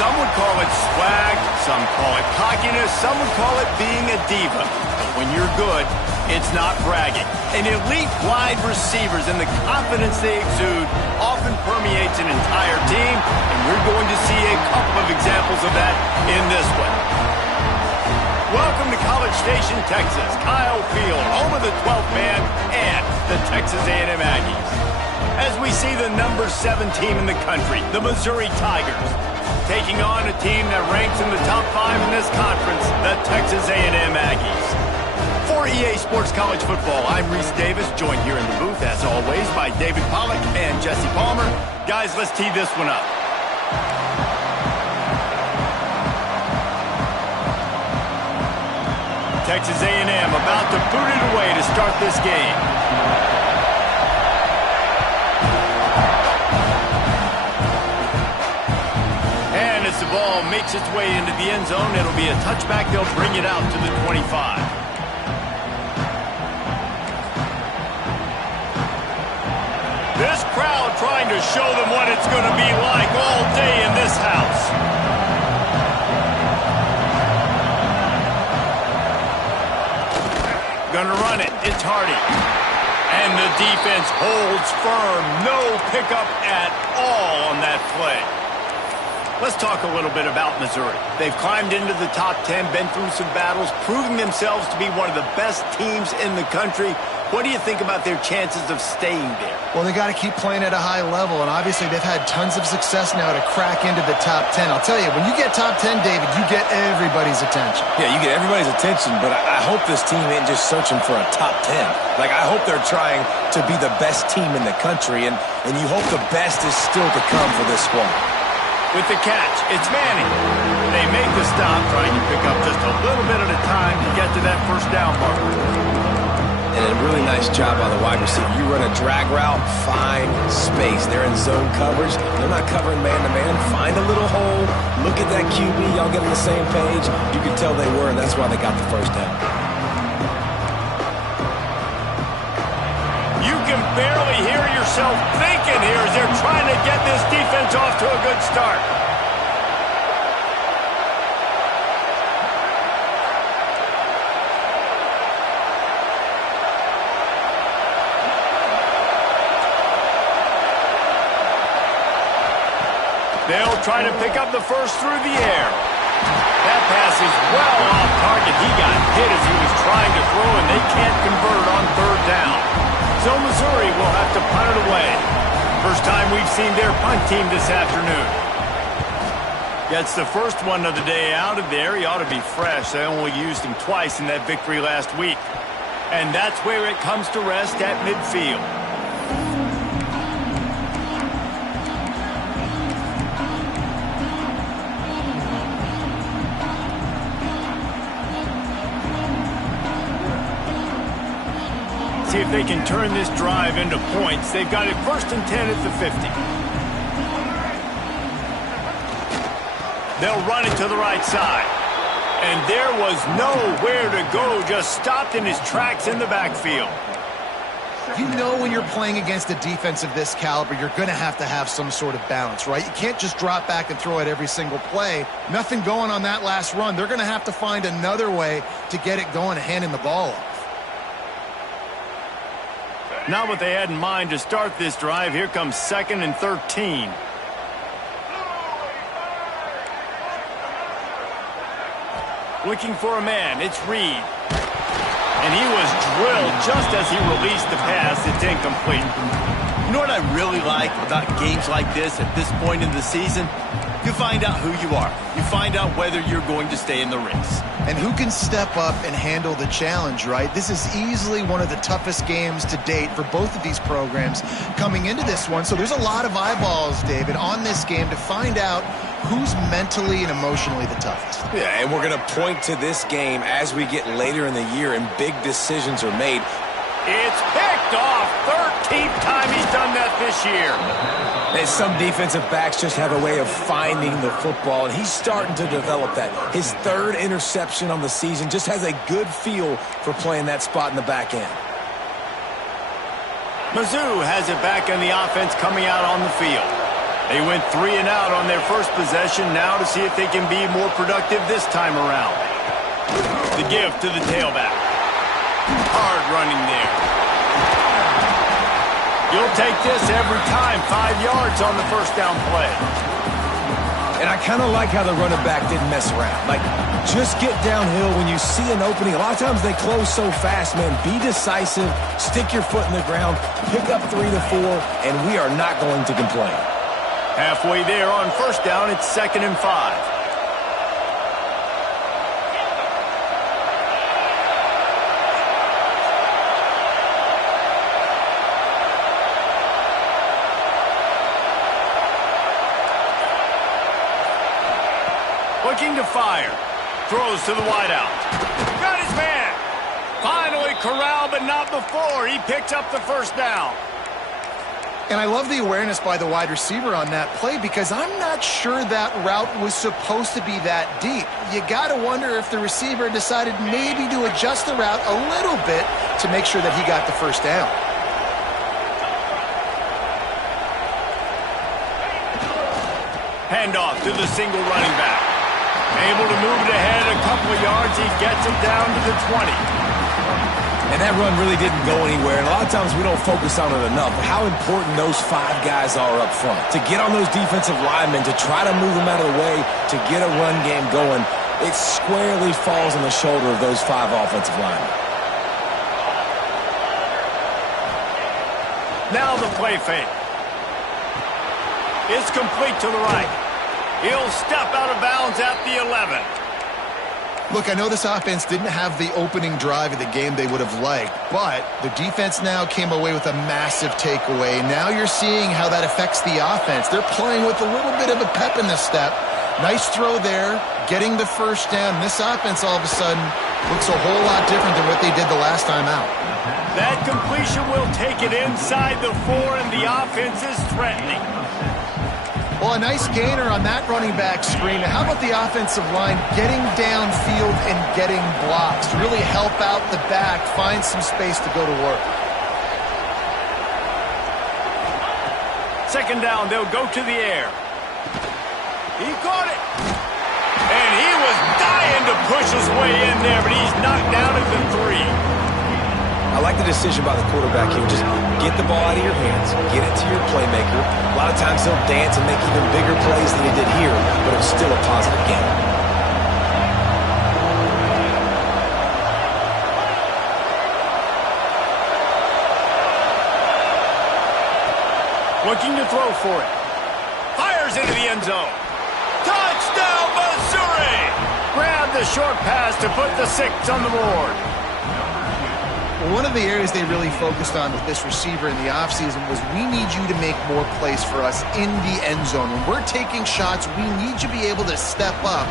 Some would call it swag, some call it cockiness, some would call it being a diva. But when you're good, it's not bragging. And elite wide receivers and the confidence they exude often permeates an entire team, and we're going to see a couple of examples of that in this one. Welcome to College Station, Texas. Kyle Field, home of the 12th man and the Texas A&M Aggies. As we see the number 7 team in the country, the Missouri Tigers, taking on a team that ranks in the top 5 in this conference, the Texas A&M Aggies. For EA Sports College Football, I'm Reese Davis, joined here in the booth, as always, by David Pollack and Jesse Palmer. Guys, let's tee this one up. Texas A&M about to boot it away to start this game. And as the ball makes its way into the end zone, it'll be a touchback. They'll bring it out to the 25. This crowd trying to show them what it's going to be like all day in this house. Gonna run it. It's Hardy. And the defense holds firm. No pickup at all on that play. Let's talk a little bit about Missouri. They've climbed into the top 10, been through some battles, proving themselves to be one of the best teams in the country. What do you think about their chances of staying there? Well, they got to keep playing at a high level, and obviously they've had tons of success now to crack into the top 10. I'll tell you, when you get top 10, David, you get everybody's attention. Yeah, you get everybody's attention, but I hope this team ain't just searching for a top 10. Like, I hope they're trying to be the best team in the country, and you hope the best is still to come for this squad. With the catch, it's Manning. They make the stop, trying to pick up just a little bit at a time to get to that first down marker. And a really nice job by the wide receiver. You run a drag route, find space. They're in zone coverage. They're not covering man-to-man. Find a little hole. Look at that QB. Y'all get on the same page. You can tell they were, and that's why they got the first down. You can barely hear yourself thinking here as they're trying to get this defense off to a good start. They'll try to pick up the first through the air. That pass is well off target. He got hit as he was trying to throw, and they can't convert on third down. So Missouri will have to punt it away. First time we've seen their punt team this afternoon. Gets the first one of the day out of there. He ought to be fresh. They only used him twice in that victory last week. And that's where it comes to rest at midfield. See if they can turn this drive into points. They've got it 1st and 10 at the 50. They'll run it to the right side. And there was nowhere to go, just stopped in his tracks in the backfield. You know when you're playing against a defense of this caliber, you're going to have some sort of balance, right? You can't just drop back and throw it every single play. Nothing going on that last run. They're going to have to find another way to get it going and handing the ball off. Not what they had in mind to start this drive. Here comes 2nd and 13. Looking for a man. It's Reed. And he was drilled just as he released the pass. It's incomplete. You know what I really like about games like this at this point in the season? You find out who you are. You find out whether you're going to stay in the race. And who can step up and handle the challenge, right? This is easily one of the toughest games to date for both of these programs coming into this one. So there's a lot of eyeballs, David, on this game to find out who's mentally and emotionally the toughest. Yeah, and we're going to point to this game as we get later in the year and big decisions are made. It's picked off. 13th time he's done that this year. And some defensive backs just have a way of finding the football, and he's starting to develop that. His 3rd interception on the season, just has a good feel for playing that spot in the back end. Mizzou has it back in the offense coming out on the field. They went 3 and out on their first possession, now to see if they can be more productive this time around. The give to the tailback. Hard running there. You'll take this every time. 5 yards on the first down play. And I kind of like how the running back didn't mess around. Like, just get downhill when you see an opening. A lot of times they close so fast, man. Be decisive, stick your foot in the ground, pick up 3 to 4, and we are not going to complain. Halfway there on first down, it's 2nd and 5. Looking to fire. Throws to the wideout. Got his man. Finally corralled, but not before. He picked up the first down. And I love the awareness by the wide receiver on that play because I'm not sure that route was supposed to be that deep. You got to wonder if the receiver decided maybe to adjust the route a little bit to make sure that he got the first down. Handoff to the single running back. Able to move it ahead a couple of yards. He gets it down to the 20. And that run really didn't go anywhere. And a lot of times we don't focus on it enough. How important those 5 guys are up front. To get on those defensive linemen, to try to move them out of the way, to get a run game going, it squarely falls on the shoulder of those 5 offensive linemen. Now the play fake. It's complete to the right. He'll step out of bounds at the 11. Look, I know this offense didn't have the opening drive of the game they would have liked, but the defense now came away with a massive takeaway. Now you're seeing how that affects the offense. They're playing with a little bit of a pep in the step. Nice throw there, getting the first down. This offense all of a sudden looks a whole lot different than what they did the last time out. That completion will take it inside the 4, and the offense is threatening. Well, a nice gainer on that running back screen. How about the offensive line getting downfield and getting blocks to really help out the back, find some space to go to work? 2nd down, they'll go to the air. He caught it. And he was dying to push his way in there, but he's knocked down at the 3. I like the decision by the quarterback here. Just get the ball out of your hands, get it to your playmaker. A lot of times he'll dance and make even bigger plays than he did here, but it's still a positive game. Looking to throw for it. Fires into the end zone. Touchdown, Missouri! Grab the short pass to put the 6 on the board. One of the areas they really focused on with this receiver in the offseason was we need you to make more plays for us in the end zone. When we're taking shots, we need you to be able to step up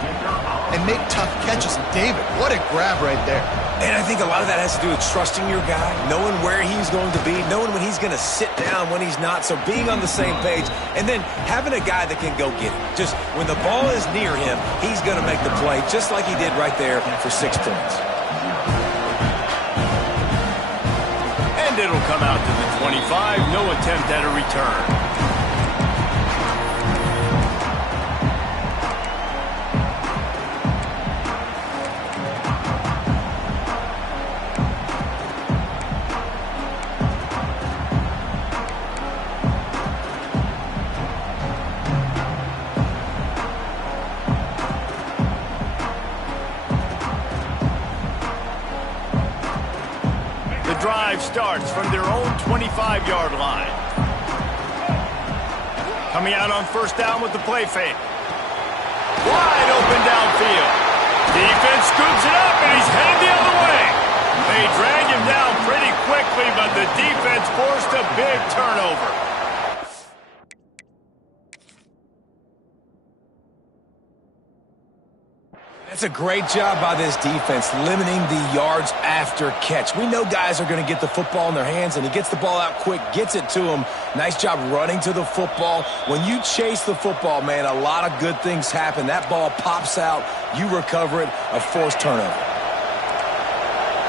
and make tough catches. And David, what a grab right there. And I think a lot of that has to do with trusting your guy, knowing where he's going to be, knowing when he's going to sit down, when he's not, so being on the same page, and then having a guy that can go get it. Just when the ball is near him, he's going to make the play, just like he did right there for 6 points. And it'll come out to the 25. No attempt at a return. Drive starts from their own 25-yard line. Coming out on first down with the play fake. Wide open downfield. Defense scoops it up, and he's headed the other way. They drag him down pretty quickly, but the defense forced a big turnover. That's a great job by this defense, limiting the yards after catch. We know guys are going to get the football in their hands, and he gets the ball out quick, gets it to him. Nice job running to the football. When you chase the football, man, a lot of good things happen. That ball pops out, you recover it, a forced turnover.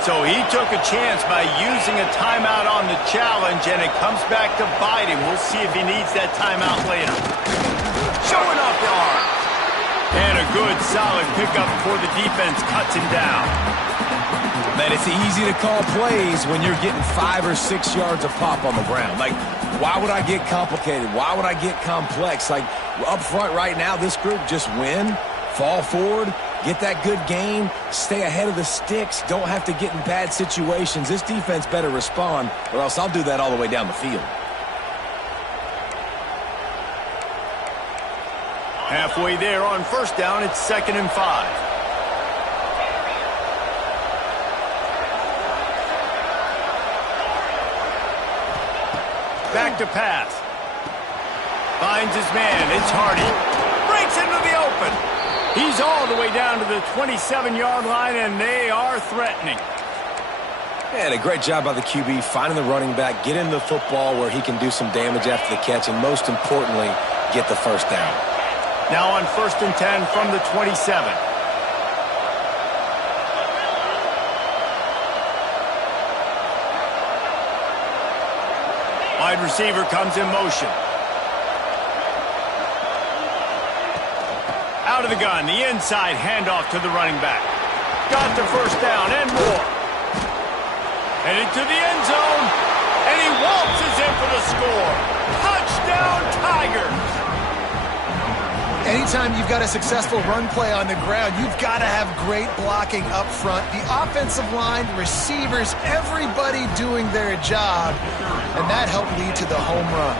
So he took a chance by using a timeout on the challenge, and it comes back to bite him. We'll see if he needs that timeout later. solid pickup before the defense cuts him down. Man, it's easy to call plays when you're getting 5 or 6 yards of pop on the ground. Like, why would I get complicated? Why would I get complex? Like, up front right now, this group just win, fall forward, get that good gain, stay ahead of the sticks, don't have to get in bad situations. This defense better respond, or else I'll do that all the way down the field. Halfway there on first down, it's 2nd and 5. Back to pass. Finds his man. It's Hardy. Breaks into the open. He's all the way down to the 27-yard line, and they are threatening. And a great job by the QB finding the running back, getting the football where he can do some damage after the catch, and most importantly, get the first down. Now on 1st and 10 from the 27. Wide receiver comes in motion. Out of the gun, the inside handoff to the running back. Got the first down and more. Headed to the end zone, and he waltzes in for the score. Touchdown, Tigers! Anytime you've got a successful run play on the ground, you've got to have great blocking up front. The offensive line, receivers, everybody doing their job, and that helped lead to the home run.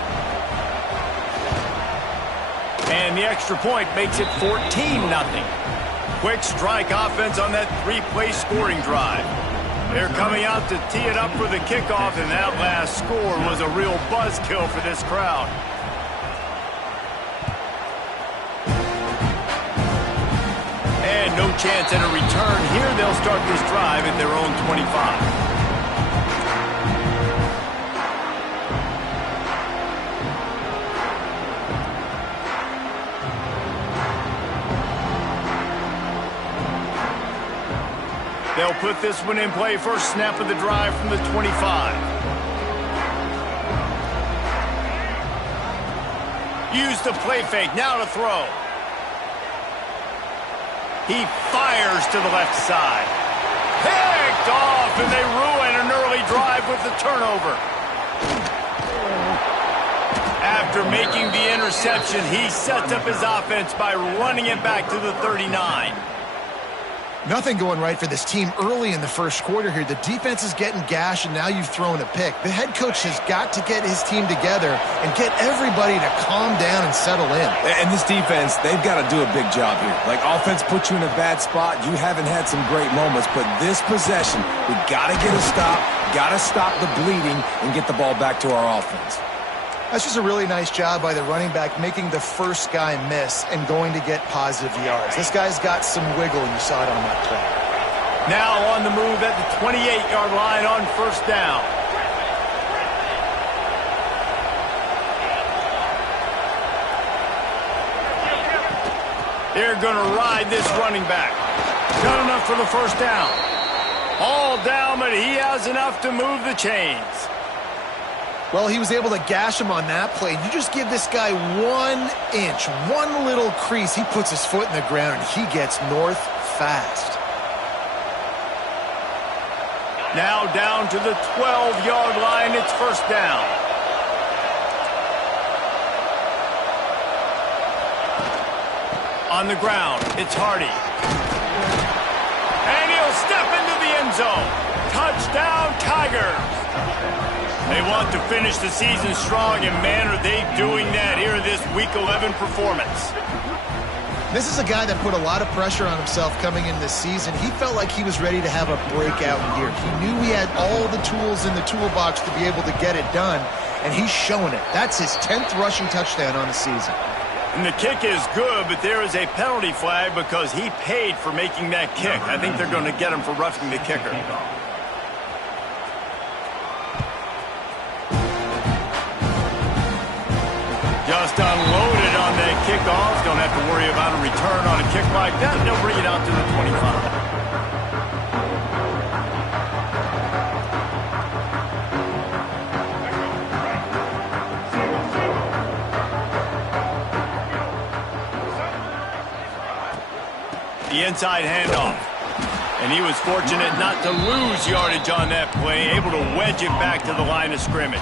And the extra point makes it 14-0. Quick strike offense on that 3-play scoring drive. They're coming out to tee it up for the kickoff, and that last score was a real buzzkill for this crowd. And no chance at a return here. They'll start this drive at their own 25. They'll put this one in play. First snap of the drive from the 25. Use the play fake. Now to throw. He fires to the left side. Picked off, and they ruin an early drive with the turnover. After making the interception, he sets up his offense by running it back to the 39. Nothing going right for this team early in the first quarter here. The defense is getting gashed, and now you've thrown a pick. The head coach has got to get his team together and get everybody to calm down and settle in. And this defense, they've got to do a big job here. Like, offense puts you in a bad spot. You haven't had some great moments, but this possession, we got to get a stop, got to stop the bleeding, and get the ball back to our offense. That's just a really nice job by the running back, making the first guy miss and going to get positive yards. This guy's got some wiggle, and you saw it on that play. Now on the move at the 28-yard line on first down. They're going to ride this running back. Got enough for the first down. All down, but he has enough to move the chains. Well, he was able to gash him on that play. You just give this guy 1 inch, one little crease. He puts his foot in the ground, and he gets north fast. Now down to the 12-yard line. It's first down. On the ground, it's Hardy. And he'll step into the end zone. Touchdown, Tigers. They want to finish the season strong, and man, are they doing that here in this Week 11 performance. This is a guy that put a lot of pressure on himself coming into this season. He felt like he was ready to have a breakout year. He knew he had all the tools in the toolbox to be able to get it done, and he's showing it. That's his 10th rushing touchdown on the season. And the kick is good, but there is a penalty flag because he paid for making that kick. I think they're going to get him for roughing the kicker. Just unloaded on that kickoff. Don't have to worry about a return on a kick like that. They'll bring it out to the 25. The inside handoff. And he was fortunate not to lose yardage on that play, able to wedge it back to the line of scrimmage.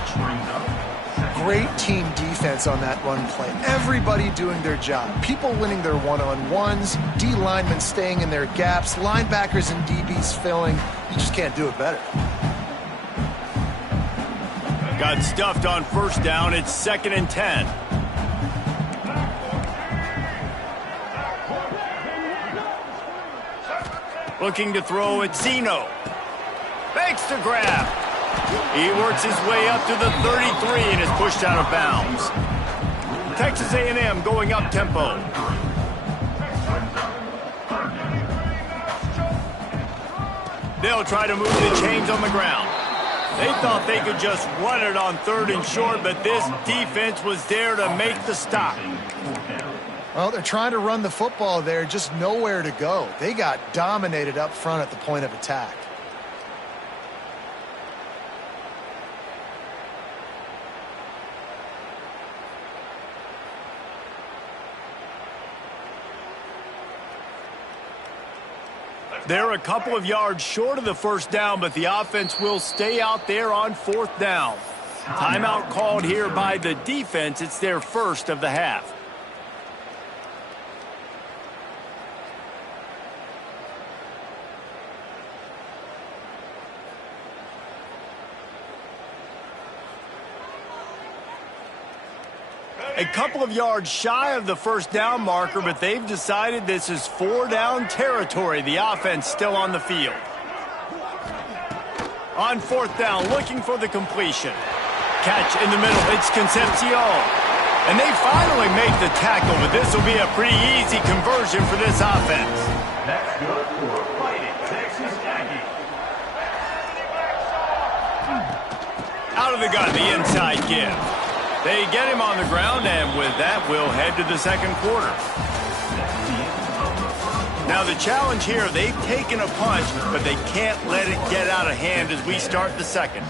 Great team defense on that run play. Everybody doing their job. People winning their one-on-ones, D linemen staying in their gaps, linebackers and DBs filling. You just can't do it better. Got stuffed on first down. It's 2nd and 10. Looking to throw at Zeno. Fakes to grab. He works his way up to the 33 and is pushed out of bounds. Texas A&M going up tempo. They'll try to move the chains on the ground. They thought they could just run it on 3rd and short, but this defense was there to make the stop. Well, they're trying to run the football there, just nowhere to go. They got dominated up front at the point of attack. They're a couple of yards short of the first down, but the offense will stay out there on 4th down. Timeout called here by the defense. It's their first of the half. A couple of yards shy of the first down marker, but they've decided this is 4-down territory. The offense still on the field. On 4th down, looking for the completion. Catch in the middle. It's Concepcion. And they finally make the tackle, but this will be a pretty easy conversion for this offense. That's good for Fighting Texas Aggies. Out of the gun, the inside give. They get him on the ground, and with that, we'll head to the 2nd quarter. Now, the challenge here, they've taken a punch, but they can't let it get out of hand as we start the 2nd.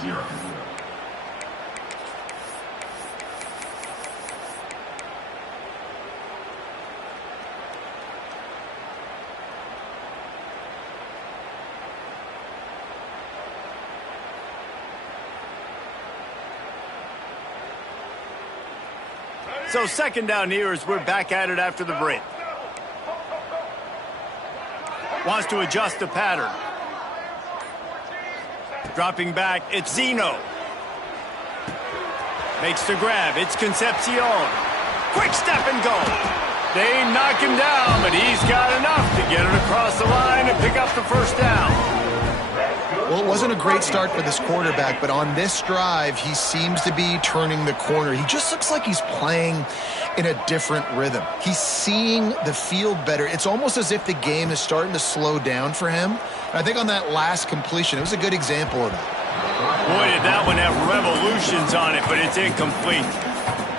So 2nd down here as we're back at it after the break. Wants to adjust the pattern. Dropping back, it's Zeno. Makes the grab, it's Concepcion. Quick step and go. They knock him down, but he's got enough to get it across the line and pick up the first down. Well, it wasn't a great start for this quarterback, but on this drive, he seems to be turning the corner. He just looks like he's playing in a different rhythm. He's seeing the field better. It's almost as if the game is starting to slow down for him. And I think on that last completion, it was a good example of that. Boy, did that one have revolutions on it, but it's incomplete.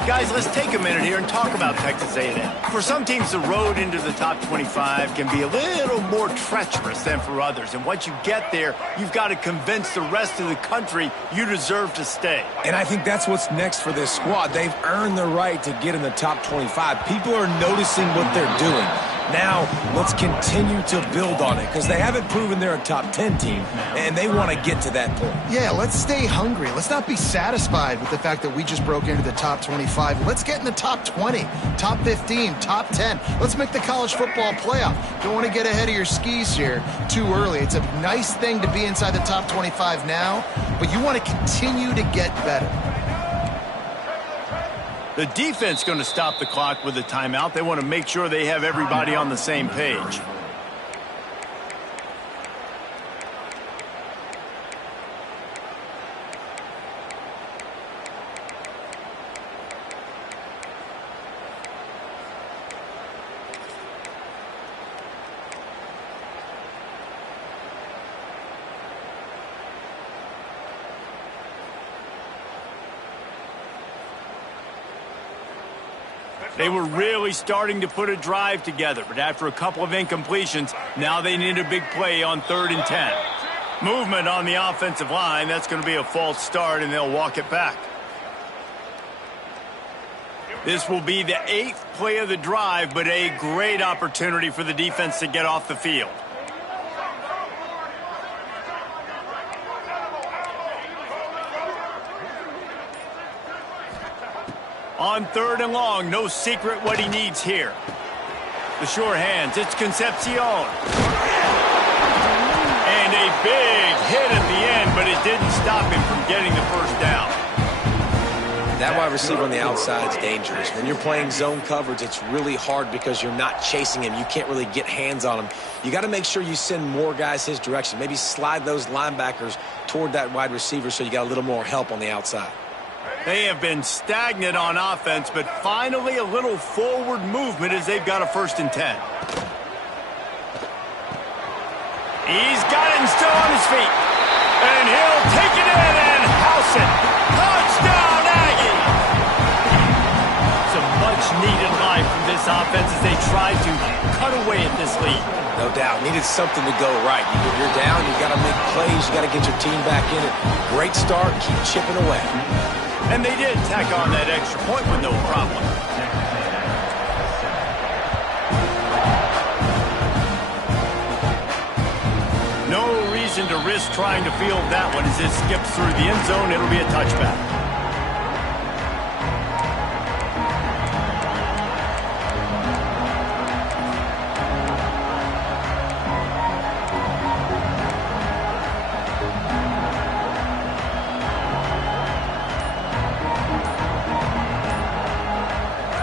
Guys, let's take a minute here and talk about Texas A&M. For some teams, the road into the top 25 can be a little more treacherous than for others. And once you get there, you've got to convince the rest of the country you deserve to stay. And I think that's what's next for this squad. They've earned the right to get in the top 25. People are noticing what they're doing. Now, let's continue to build on it because they haven't proven they're a top 10 team, and they want to get to that point. Yeah, let's stay hungry. Let's not be satisfied with the fact that we just broke into the top 25. Let's get in the top 20, top 15, top 10. Let's make the college football playoff. Don't want to get ahead of your skis here too early. It's a nice thing to be inside the top 25 now, but you want to continue to get better. The defense going to stop the clock with a timeout. They want to make sure they have everybody on the same page. They were really starting to put a drive together, but after a couple of incompletions, now they need a big play on 3rd and 10. Movement on the offensive line. That's going to be a false start, and they'll walk it back. This will be the 8th play of the drive, but a great opportunity for the defense to get off the field. On 3rd and long, no secret what he needs here. The sure hands, it's Concepcion. And a big hit at the end, but it didn't stop him from getting the first down. That wide receiver on the outside is dangerous. When you're playing zone coverage, it's really hard because you're not chasing him. You can't really get hands on him. You got to make sure you send more guys his direction. Maybe slide those linebackers toward that wide receiver so you got a little more help on the outside. They have been stagnant on offense, but finally a little forward movement as they've got a 1st and 10. He's got it and still on his feet. And he'll take it in and house it. Touchdown, Aggie! Some much-needed life from this offense as they try to cut away at this lead. No doubt. Needed something to go right. You're down. You got to make plays. You got to get your team back in it. Great start. Keep chipping away. And they did tack on that extra point with no problem. No reason to risk trying to field that one as it skips through the end zone. It'll be a touchback.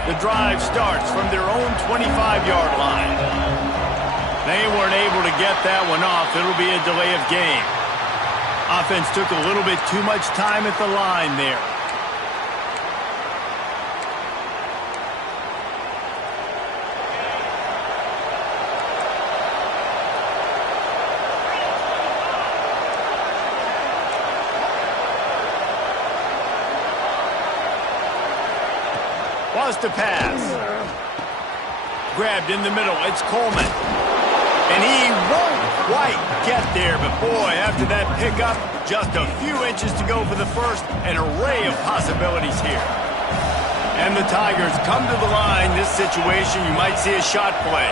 The drive starts from their own 25-yard line. They weren't able to get that one off. It'll be a delay of game. Offense took a little bit too much time at the line there. Wants to pass. Grabbed in the middle. It's Coleman. And he won't quite get there. But, boy, after that pickup, just a few inches to go for the first. An array of possibilities here. And the Tigers come to the line. This situation, you might see a shot play.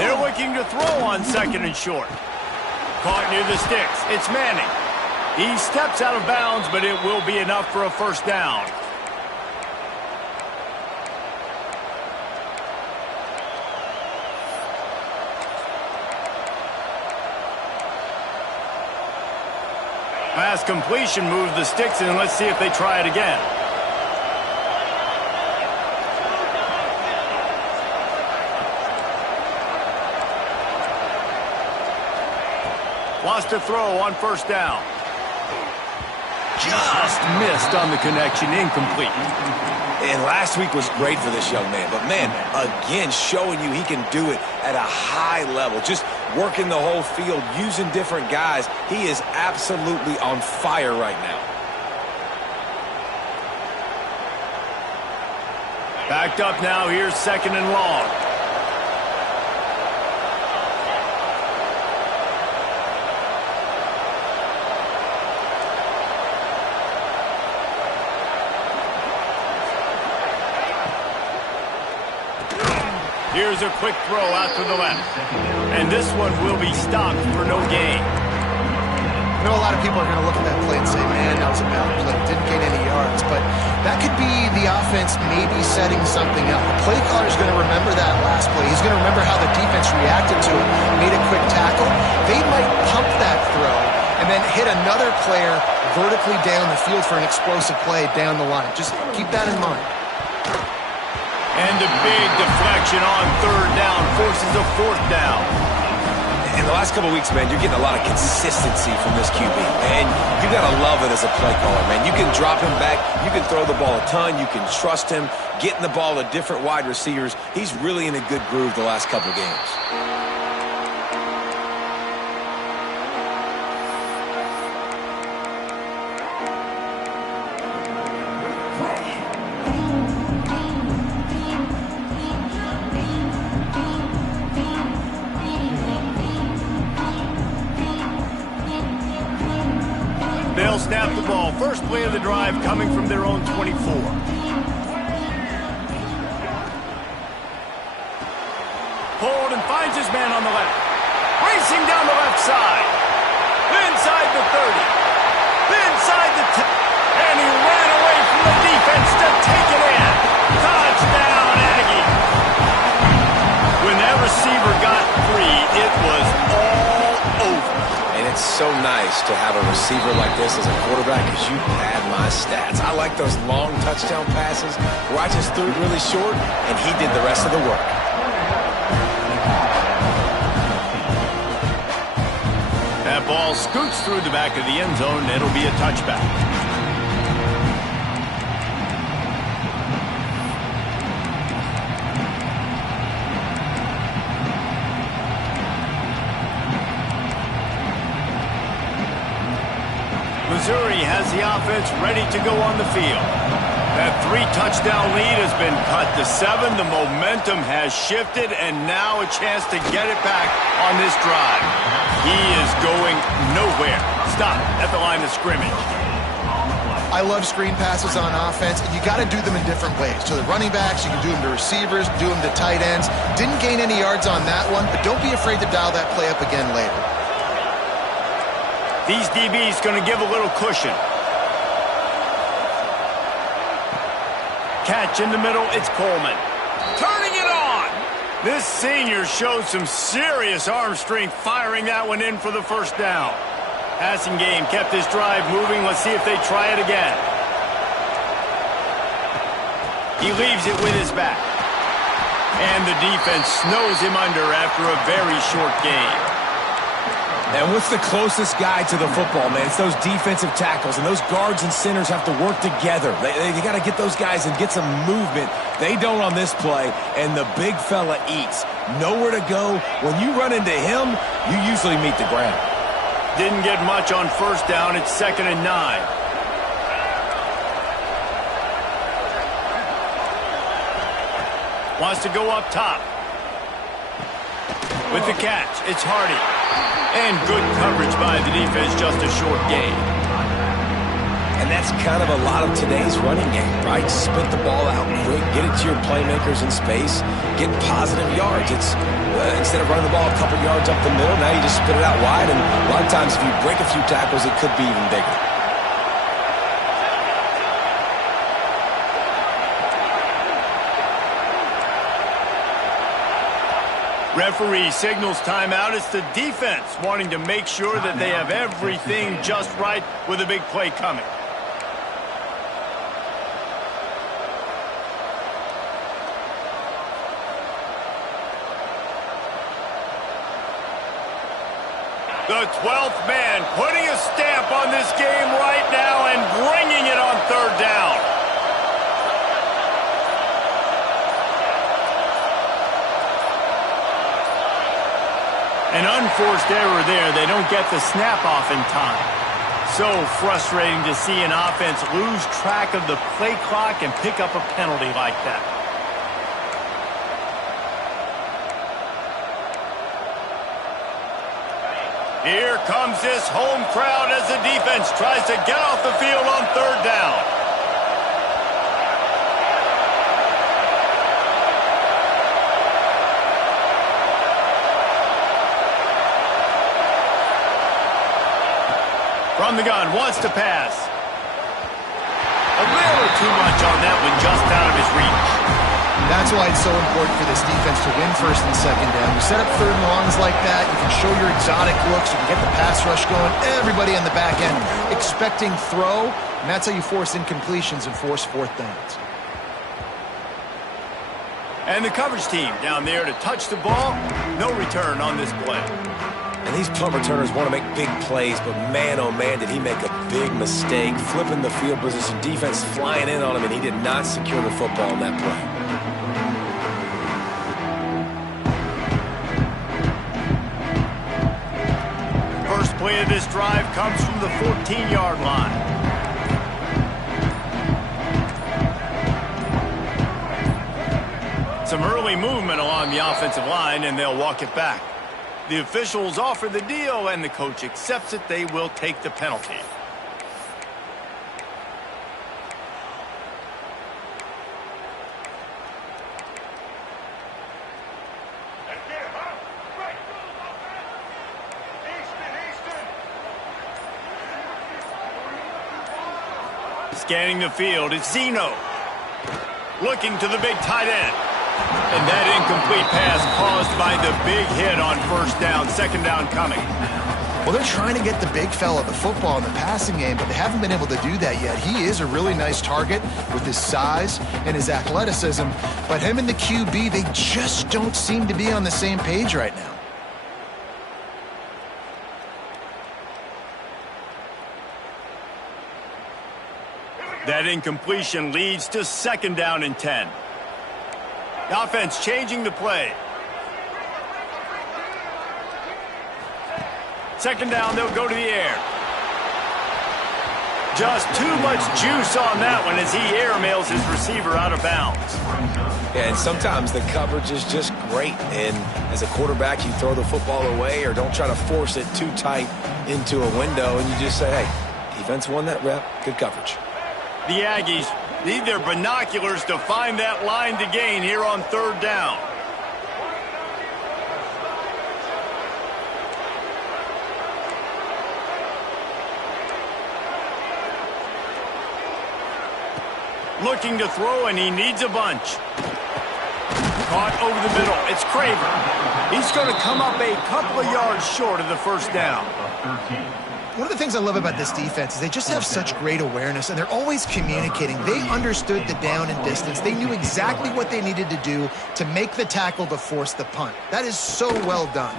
They're looking to throw on 2nd and short. Caught near the sticks. It's Manning. He steps out of bounds, but it will be enough for a 1st down. Pass completion moves the sticks, and let's see if they try it again. Wants to throw on 1st down. Just missed on the connection, incomplete. And last week was great for this young man. But, man, again, showing you he can do it at a high level. Just working the whole field, using different guys. He is absolutely on fire right now. Backed up now. Here's 2nd and long. Here's a quick throw out to the left. And this one will be stopped for no gain. I know a lot of people are going to look at that play and say, man, that was a bad play. Didn't gain any yards. But that could be the offense maybe setting something up. The play caller is going to remember that last play. He's going to remember how the defense reacted to it, made a quick tackle. They might pump that throw and then hit another player vertically down the field for an explosive play down the line. Just keep that in mind. And a big deflection on 3rd down forces a 4th down. In the last couple of weeks, man, you're getting a lot of consistency from this QB. And you got to love it as a play caller, man. You can drop him back. You can throw the ball a ton. You can trust him, getting the ball to different wide receivers. He's really in a good groove the last couple of games. They'll snap the ball. First play of the drive coming from their own 24. Hold and finds his man on the left. Racing down the left side. Inside the 30. Inside the 10. And he ran away from the defense to take it in. Touchdown, Aggie. When that receiver got free, it was all over. And it's so nice to have a receiver like this as a quarterback because you pad my stats. I like those long touchdown passes where I just threw it really short and he did the rest of the work. That ball scoots through the back of the end zone. It'll be a touchback. Missouri has the offense ready to go on the field. That 3-touchdown lead has been cut to 7. The momentum has shifted, and now a chance to get it back on this drive. He is going nowhere. Stop at the line of scrimmage. I love screen passes on offense, and you got to do them in different ways. To the running backs, you can do them to receivers, do them to tight ends. Didn't gain any yards on that one, but don't be afraid to dial that play up again later. These DBs going to give a little cushion. Catch in the middle, it's Coleman. Turning it on! This senior showed some serious arm strength firing that one in for the first down. Passing game kept this drive moving. Let's see if they try it again. He leaves it with his back. And the defense snows him under after a very short game. And what's the closest guy to the football, man? It's those defensive tackles, and those guards and centers have to work together. They got to get those guys and get some movement. They don't on this play, and the big fella eats. Nowhere to go. When you run into him, you usually meet the ground. Didn't get much on first down. It's 2nd and 9. Wants to go up top. With the catch, it's Hardy. And good coverage by the defense, just a short gain. And that's kind of a lot of today's running game, right? Spit the ball out quick, get it to your playmakers in space, get positive yards. It's instead of running the ball a couple yards up the middle, now you just spit it out wide, and a lot of times if you break a few tackles, it could be even bigger. Referee signals timeout. It's the defense wanting to make sure that they have everything just right with a big play coming. The 12th man putting a stamp on this game right now and bringing it on 3rd down. An unforced error there. They don't get the snap off in time. So frustrating to see an offense lose track of the play clock and pick up a penalty like that. Here comes this home crowd as the defense tries to get off the field on 3rd down. From the gun, wants to pass. A little too much on that one, just out of his reach. That's why it's so important for this defense to win 1st and 2nd down. You set up 3rd and longs like that, you can show your exotic looks, you can get the pass rush going, everybody on the back end expecting throw, and that's how you force incompletions and force 4th downs. And the coverage team down there to touch the ball. No return on this play. And these punt returners want to make big plays, but man, oh man, did he make a big mistake. Flipping the field position, defense flying in on him, and he did not secure the football in that play. First play of this drive comes from the 14-yard line. Some early movement along the offensive line, and they'll walk it back. The officials offer the deal, and the coach accepts it. They will take the penalty. Scanning the field, it's Zeno. Looking to the big tight end. And that incomplete pass caused by the big hit on first down. Second down coming. Well, they're trying to get the big fella the football in the passing game, but they haven't been able to do that yet. He is a really nice target with his size and his athleticism, but him and the QB, they just don't seem to be on the same page right now. That incompletion leads to second down and 10. The offense changing the play. Second down, they'll go to the air. Just too much juice on that one as he airmails his receiver out of bounds. Yeah, and sometimes the coverage is just great. And as a quarterback, you throw the football away or don't try to force it too tight into a window, and you just say, hey, defense won that rep, good coverage. The Aggies need their binoculars to find that line to gain here on third down. Looking to throw, and he needs a bunch. Caught over the middle. It's Craver. He's going to come up a couple of yards short of the first down. One of the things I love about this defense is they just have such great awareness, and they're always communicating. They understood the down and distance. They knew exactly what they needed to do to make the tackle to force the punt. That is so well done.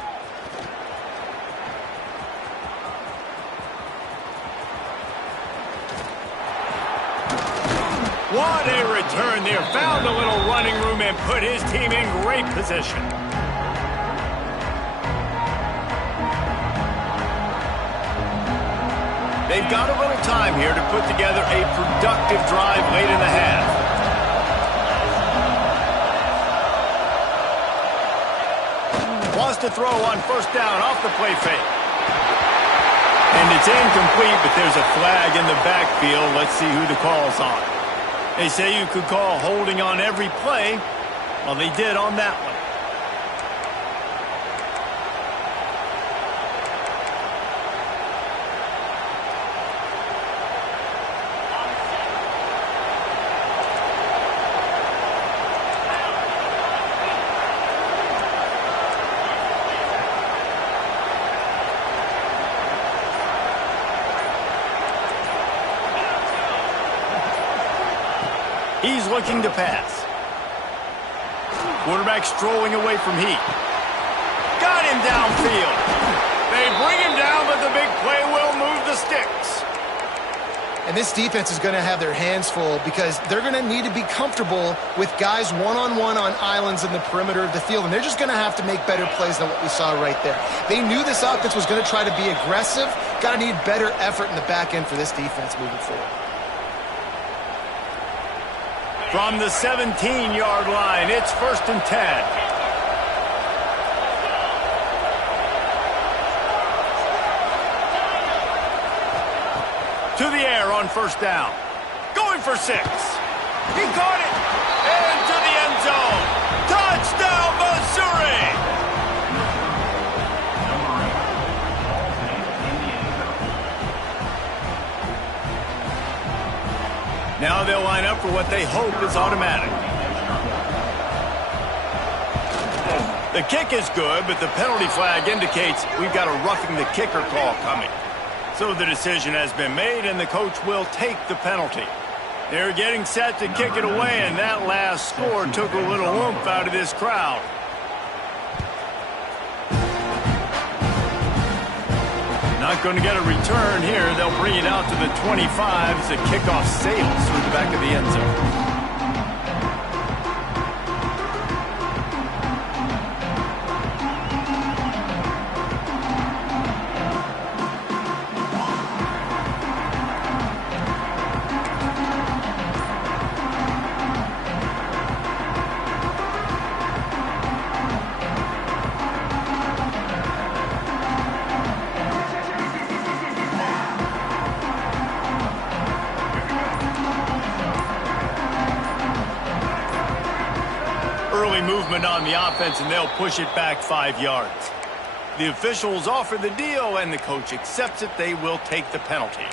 What a return there. Found a little running room and put his team in great position. They've got a little time here to put together a productive drive late in the half. Wants to throw on first down off the play fake. And it's incomplete, but there's a flag in the backfield. Let's see who the call's on. They say you could call holding on every play. Well, they did on that one. He's looking to pass. Quarterback strolling away from heat. Got him downfield. They bring him down, but the big play will move the sticks. And this defense is going to have their hands full because they're going to need to be comfortable with guys one-on-one on islands in the perimeter of the field, and they're just going to have to make better plays than what we saw right there. They knew this offense was going to try to be aggressive. Got to need better effort in the back end for this defense moving forward. From the 17-yard line, it's 1st and 10. To the air on first down. Going for 6. He caught it. Into the end zone. Touchdown, Missouri! Now they'll line up for what they hope is automatic. The kick is good, but the penalty flag indicates we've got a roughing the kicker call coming. So the decision has been made, and the coach will take the penalty. They're getting set to kick it away, and that last score took a little oomph out of this crowd. Not going to get a return here. They'll bring it out to the 25 as the kickoff sails through the back of the end zone. Movement on the offense, and they'll push it back 5 yards. The officials offer the deal, and the coach accepts it. They will take the penalty.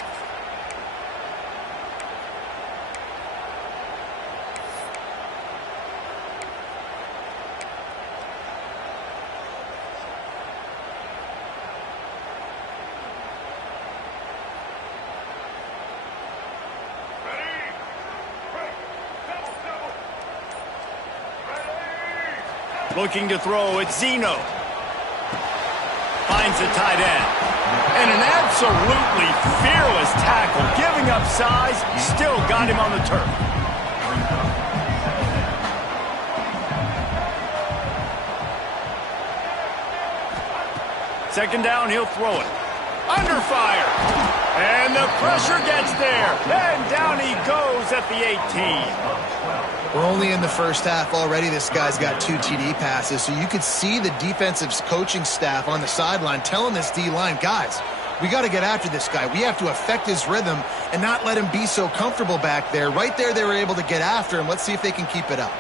Looking to throw, it's Zeno. Finds the tight end. And an absolutely fearless tackle. Giving up size, still got him on the turf. Second down, he'll throw it. Under fire. And the pressure gets there. And down he goes at the 18. We're only in the first half already. This guy's got 2 TD passes, so you could see the defensive coaching staff on the sideline telling this D-line, guys, we got to get after this guy. We have to affect his rhythm and not let him be so comfortable back there. Right there, they were able to get after him. Let's see if they can keep it up.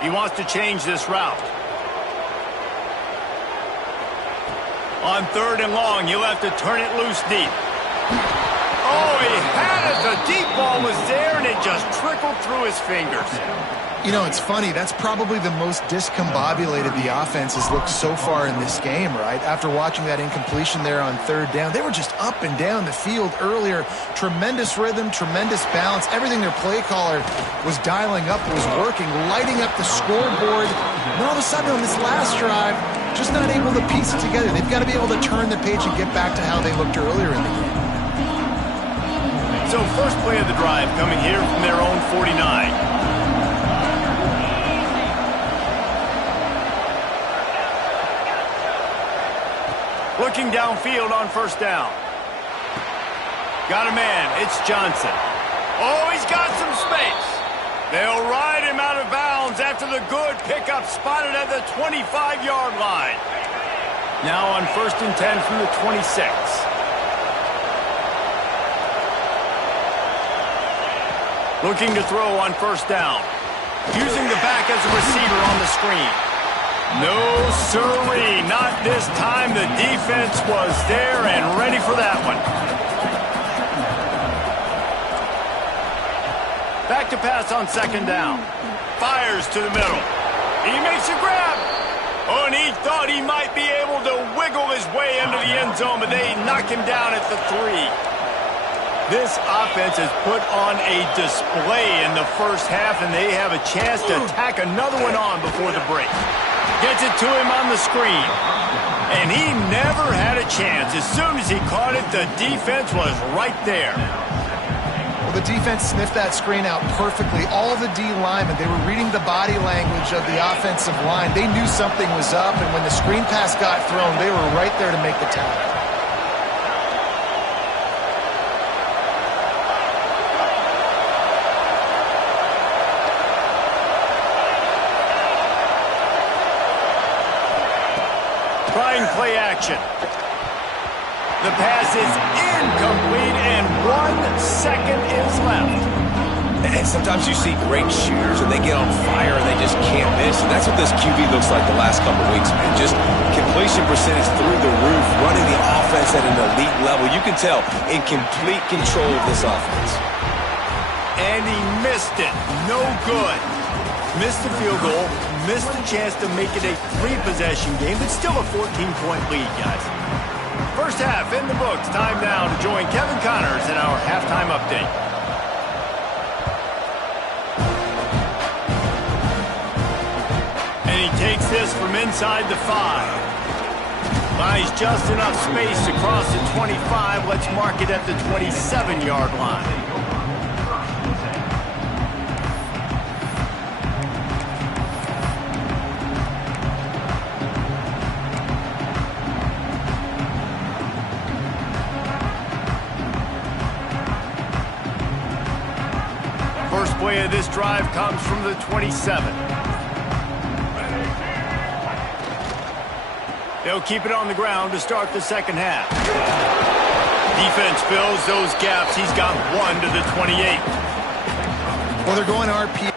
He wants to change this route. On 3rd and long, you'll have to turn it loose deep. Oh, he had it. The deep ball was there, and it just trickled through his fingers. You know, it's funny. That's probably the most discombobulated the offense has looked so far in this game, right? After watching that incompletion there on 3rd down, they were just up and down the field earlier. Tremendous rhythm, tremendous balance. Everything their play caller was dialing up was working, lighting up the scoreboard. And all of a sudden on this last drive, just not able to piece it together. They've got to be able to turn the page and get back to how they looked earlier in the game. So first play of the drive coming here from their own 49. Looking downfield on 1st down. Got a man. It's Johnson. Oh, he's got some space. They'll ride him out of bounds after the good pickup spotted at the 25-yard line. Now on 1st and 10 from the 26. Looking to throw on 1st down. Using the back as a receiver on the screen. No sirree, not this time. The defense was there and ready for that one. Back to pass on 2nd down. Fires to the middle. He makes a grab. Oh, and he thought he might be able to wiggle his way into the end zone, but they knock him down at the 3. This offense has put on a display in the first half, and they have a chance to tack another one on before the break. Gets it to him on the screen. And he never had a chance. As soon as he caught it, the defense was right there. Well, the defense sniffed that screen out perfectly. All the D linemen, they were reading the body language of the offensive line. They knew something was up, and when the screen pass got thrown, they were right there to make the tackle. Trying play action. The pass is incomplete, and 1 second is left. And sometimes you see great shooters, and they get on fire, and they just can't miss. And that's what this QB looks like the last couple weeks, man. Just completion percentage through the roof, running the offense at an elite level. You can tell in complete control of this offense. And he missed it. No good. Missed the field goal, missed the chance to make it a 3-possession game, but still a 14-point lead, guys. First half in the books. Time now to join Kevin Connors in our halftime update. And he takes this from inside the 5. Buys just enough space to cross the 25. Let's mark it at the 27-yard line. Play of this drive comes from the 27. They'll keep it on the ground to start the second half. Defense fills those gaps. He's got 1 to the 28. Well, they're going RP.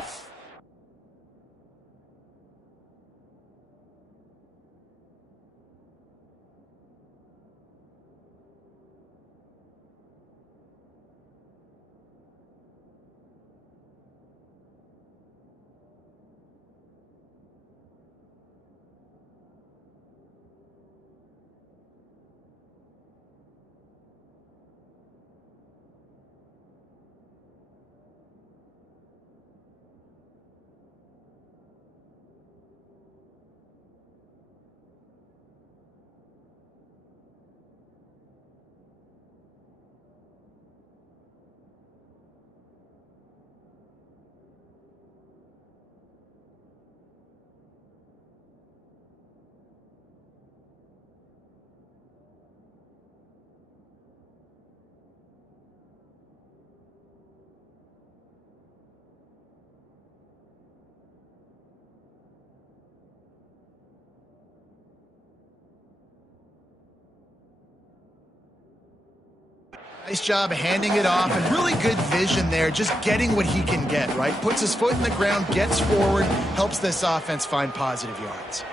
Nice job handing it off, and really good vision there, just getting what he can get, right? Puts his foot in the ground, gets forward, helps this offense find positive yards.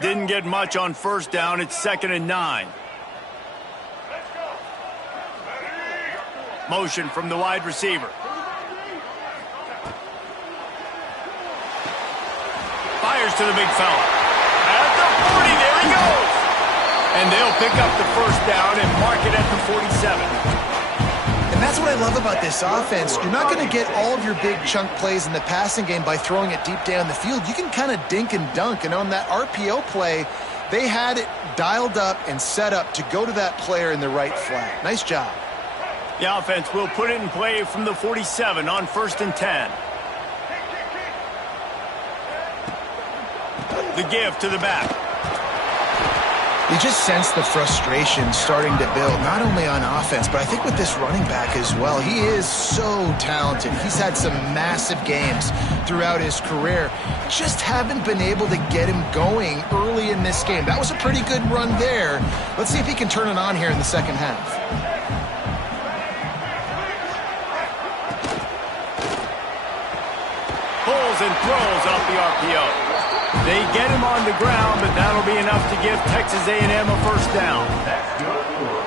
Didn't get much on first down. It's 2nd and 9. Motion from the wide receiver. Fires to the big fella. At the 40, there he goes. And they'll pick up the first down and mark it at the 47. And that's what I love about this offense. You're not going to get all of your big chunk plays in the passing game by throwing it deep down the field. You can kind of dink and dunk. And on that RPO play, they had it dialed up and set up to go to that player in the right flat. Nice job. The offense will put it in play from the 47 on 1st and 10. The give to the back. You just sense the frustration starting to build, not only on offense, but I think with this running back as well. He is so talented. He's had some massive games throughout his career. Just haven't been able to get him going early in this game. That was a pretty good run there. Let's see if he can turn it on here in the second half. Pulls and throws off the RPO. They get him on the ground, but that'll be enough to give Texas A&M a first down.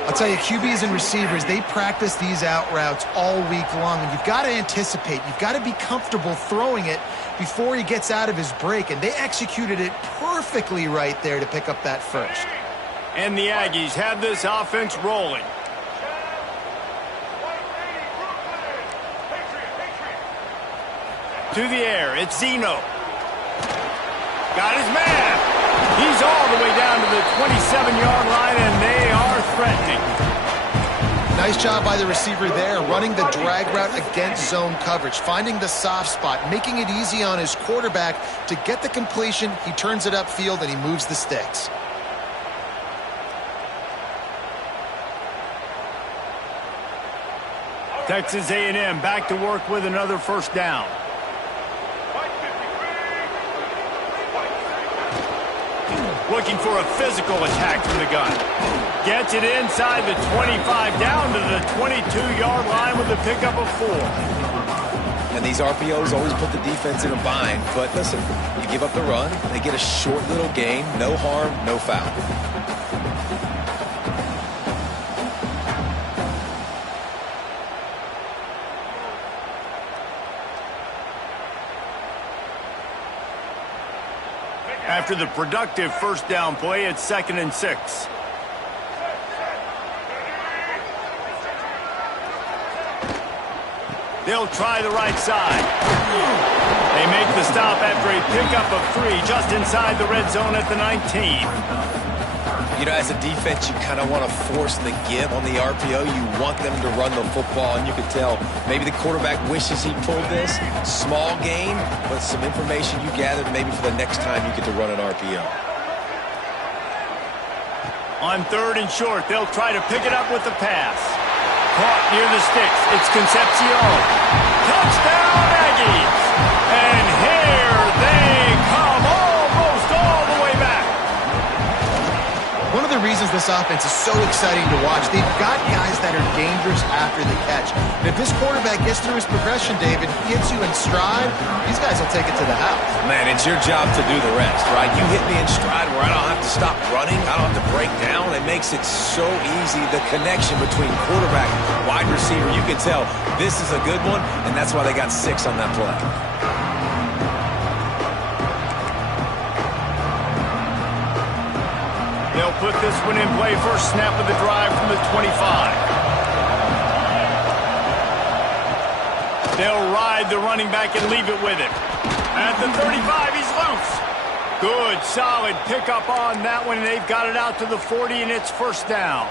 I'll tell you, QBs and receivers, they practice these out routes all week long, and you've got to anticipate. You've got to be comfortable throwing it before he gets out of his break, and they executed it perfectly right there to pick up that first. And the Aggies have this offense rolling. To the air, it's Zeno. Got his man. He's all the way down to the 27-yard line, and they are threatening. Nice job by the receiver there, running the drag route against zone coverage, finding the soft spot, making it easy on his quarterback to get the completion. He turns it upfield, and he moves the sticks. Texas A&M back to work with another first down. Looking for a physical attack from the gun. Gets it inside the 25, down to the 22-yard line with a pickup of 4. And these RPOs always put the defense in a bind. But listen, you give up the run, they get a short little gain, no harm, no foul. After the productive first down play, it's 2nd and 6. They'll try the right side. They make the stop after a pickup of 3 just inside the red zone at the 19. You know, as a defense, you kind of want to force the give on the RPO. You want them to run the football, and you can tell maybe the quarterback wishes he pulled this. Small gain, but some information you gathered maybe for the next time you get to run an RPO. On 3rd and short, they'll try to pick it up with the pass. Caught near the sticks. It's Concepcion. Touchdown, Aggies! And here they come, almost all the way back. One of the reasons this offense is so exciting to watch, they've got guys that are dangerous after the catch. And if this quarterback gets through his progression, David, hits you in stride, these guys will take it to the house. Man, it's your job to do the rest, right? You hit me in stride where I don't have to stop running. I don't have to break down. It makes it so easy. The connection between quarterback, wide receiver, you can tell this is a good one, and that's why they got 6 on that play. They'll put this one in play. First snap of the drive from the 25. They'll ride the running back and leave it with him. At the 35, he's loose. Good, solid pickup on that one. They've got it out to the 40, and it's first down.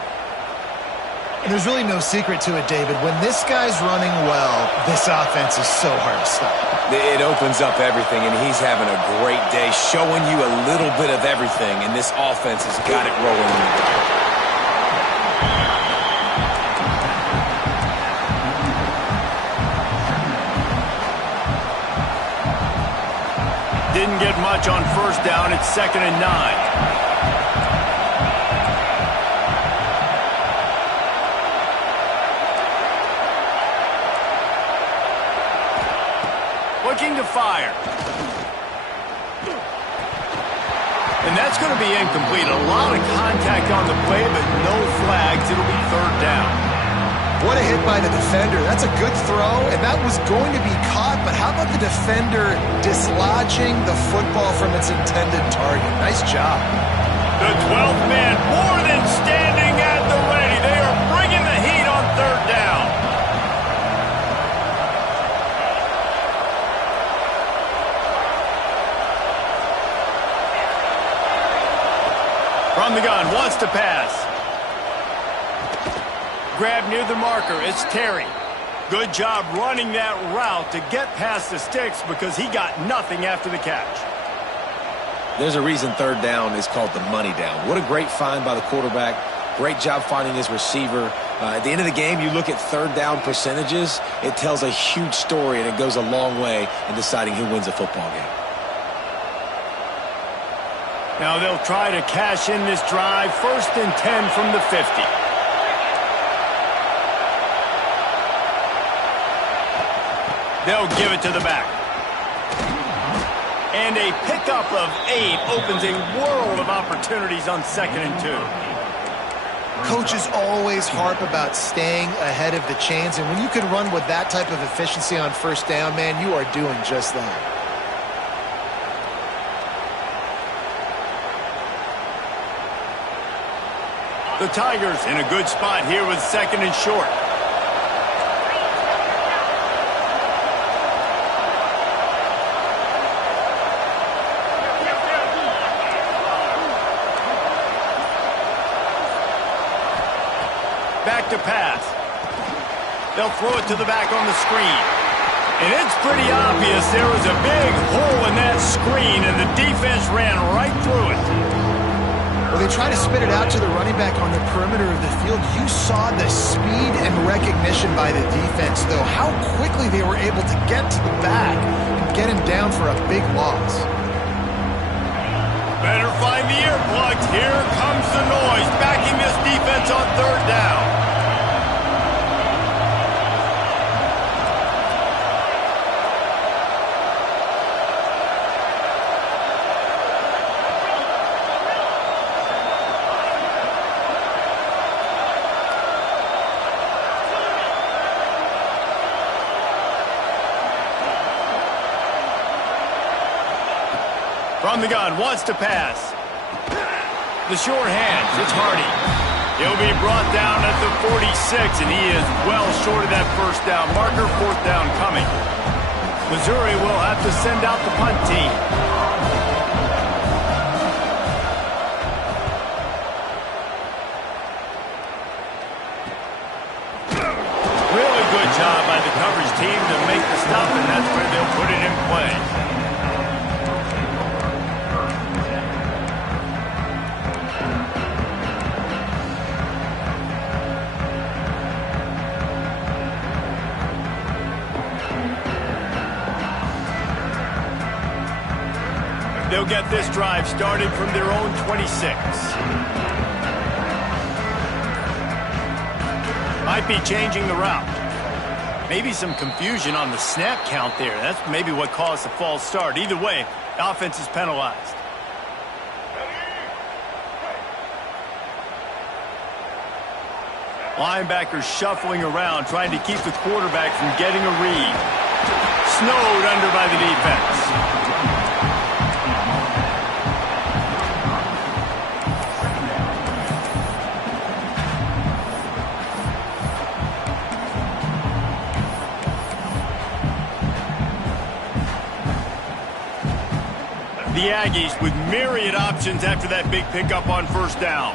And there's really no secret to it, David. When this guy's running well, this offense is so hard to stop. It opens up everything, and he's having a great day, showing you a little bit of everything, and this offense has got it rolling. Didn't get much on first down. It's 2nd and 9. fire. And that's going to be incomplete. A lot of contact on the play, but no flags. It'll be third down. What a hit by the defender. That's a good throw, and that was going to be caught, but how about the defender dislodging the football from its intended target? Nice job. The 12th man more than standing at the ready. They are bringing the heat on third down. From the gun, wants to pass. Grab near the marker, it's Terry. Good job running that route to get past the sticks because he got nothing after the catch. There's a reason third down is called the money down. What a great find by the quarterback. Great job finding his receiver. At the end of the game, you look at third down percentages. It tells a huge story, and it goes a long way in deciding who wins a football game. Now they'll try to cash in this drive. 1st and 10 from the 50. They'll give it to the back. And a pickup of 8 opens a world of opportunities on 2nd and 2. Coaches always harp about staying ahead of the chains, and when you can run with that type of efficiency on 1st down, man, you are doing just that. The Tigers in a good spot here with 2nd and short. Back to pass. They'll throw it to the back on the screen. And it's pretty obvious there was a big hole in that screen, and the defense ran right through it. Well, they try to spit it out to the running back on the perimeter of the field. You saw the speed and recognition by the defense, though. How quickly they were able to get to the back and get him down for a big loss. Better find the earplugs. Here comes the noise, backing this defense on third down. From the gun, wants to pass. The short hands, it's Hardy. He'll be brought down at the 46, and he is well short of that 1st down marker. 4th down coming. Missouri will have to send out the punt team. Really good job by the coverage team to make the stop, and that's where they'll put it in play. They'll get this drive started from their own 26. Might be changing the route. Maybe some confusion on the snap count there. That's maybe what caused the false start. Either way, the offense is penalized. Linebackers shuffling around, trying to keep the quarterback from getting a read. Snowed under by the defense. The Aggies with myriad options after that big pickup on 1st down.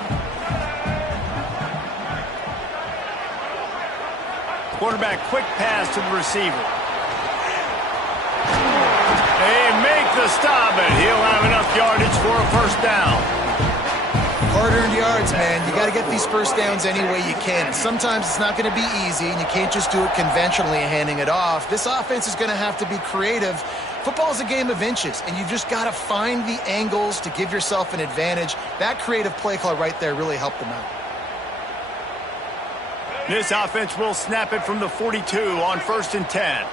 Quarterback quick pass to the receiver. They make the stop, and he'll have enough yardage for a 1st down. Hard-earned yards, man. You got to get these 1st downs any way you can. Sometimes it's not going to be easy, and you can't just do it conventionally handing it off. This offense is going to have to be creative. Football is a game of inches, and you've just got to find the angles to give yourself an advantage. That creative play call right there really helped them out. This offense will snap it from the 42 on 1st and 10.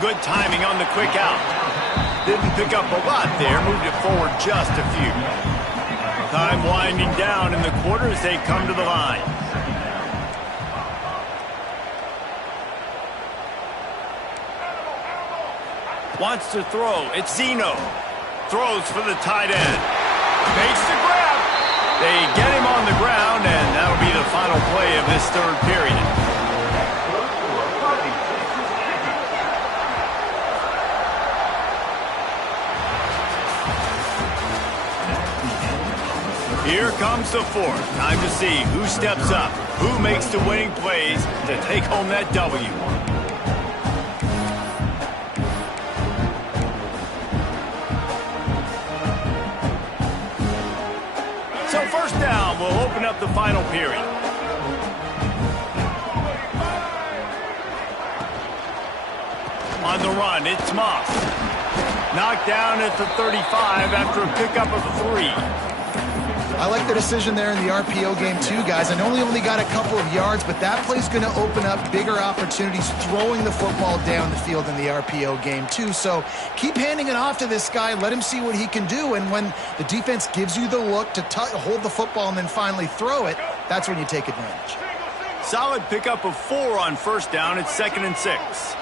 Good timing on the quick out. Didn't pick up a lot there, moved it forward just a few. Time winding down in the quarter as they come to the line. Wants to throw. It's Zeno. Throws for the tight end. Makes the grab. They get him on the ground, and that'll be the final play of this third period. Here comes the fourth. Time to see who steps up, who makes the winning plays to take home that W. So first down will open up the final period. On the run, it's Moss. Knocked down at the 35 after a pickup of 3. I like the decision there in the RPO game too, guys. I know he only got a couple of yards, but that play's going to open up bigger opportunities throwing the football down the field in the RPO game too. So keep handing it off to this guy. Let him see what he can do. And when the defense gives you the look to hold the football and then finally throw it, that's when you take advantage. Solid pickup of 4 on first down. It's 2nd and 6.